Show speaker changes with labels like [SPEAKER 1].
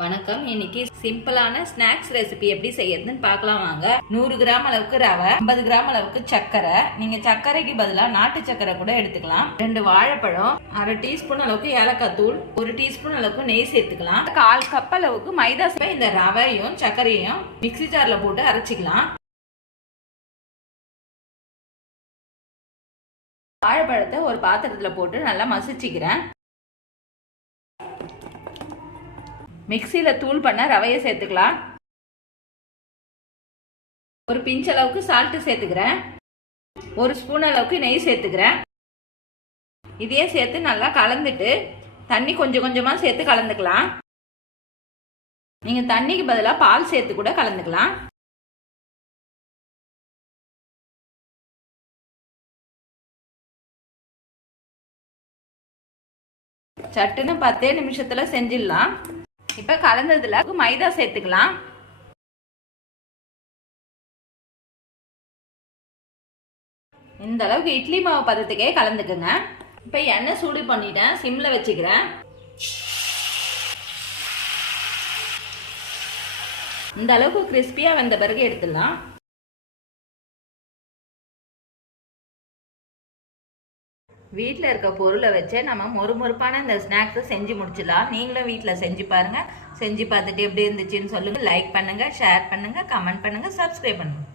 [SPEAKER 1] வணக்கம். இன்னைக்கு சிம்பிளான ஸ்நாக்ஸ் ரெசிபி எப்படி செய்யறதுன்னு பார்க்கலாம் வாங்க. நூறு கிராம் அளவுக்கு ரவை ஐம்பது கிராம் அளவுக்கு சர்க்கரை. நீங்க சர்க்கரைக்கு பதிலாக நாட்டு சர்க்கரை கூட எடுத்துக்கலாம். ரெண்டு வாழைப்பழம் அரை டீஸ்பூன் அளவுக்கு ஏலக்காய் தூள் ஒரு டீஸ்பூன் அளவுக்கு நெய் சேர்த்துக்கலாம். கால் கப் அளவுக்கு மைதா இந்த ரவையும் சர்க்கரையும் மிக்ஸி ஜார்ல போட்டு அரைச்சிக்கலாம். வாழைப்பழத்தை ஒரு பாத்திரத்துல போட்டு நல்லா மசிச்சுக்கிறேன். மிக்சியில் தூள் பண்ண ரவையை சேர்த்துக்கலாம். ஒரு பிஞ்ச் அளவுக்கு சால்ட்டு சேர்த்துக்கிறேன். ஒரு ஸ்பூன் அளவுக்கு நெய் சேர்த்துக்கிறேன். இதையே சேர்த்து நல்லா கலந்துட்டு தண்ணி கொஞ்சம் கொஞ்சமாக சேர்த்து கலந்துக்கலாம். நீங்கள் தண்ணிக்கு பதிலாக பால் சேர்த்து கூட கலந்துக்கலாம். சட்டுன்னு பத்தே நிமிஷத்தில் செஞ்சிடலாம். இப்போ கலந்ததுல மைதா சேர்த்துக்கலாம். இந்த அளவுக்கு இட்லி மாவு பதத்துக்கே கலந்துக்குங்க. இப்போ எண்ணெய் சூடு பண்ணிட்டேன். சிம்மில் வச்சுக்கிறேன். இந்த அளவுக்கு கிறிஸ்பியாக வந்த பிறகு எடுத்துடலாம். வீட்டில் இருக்க பொருளை வச்சே நம்ம மொறுமொறுப்பான இந்த ஸ்நாக்ஸை செஞ்சு முடிச்சிடலாம். நீங்களும் வீட்டில் செஞ்சு பாருங்கள் செஞ்சு பார்த்துட்டு எப்படி இருந்துச்சுன்னு சொல்லுங்கள் லைக் பண்ணுங்கள் ஷேர் பண்ணுங்கள் கமெண்ட் பண்ணுங்கள் சப்ஸ்கிரைப் பண்ணுங்கள்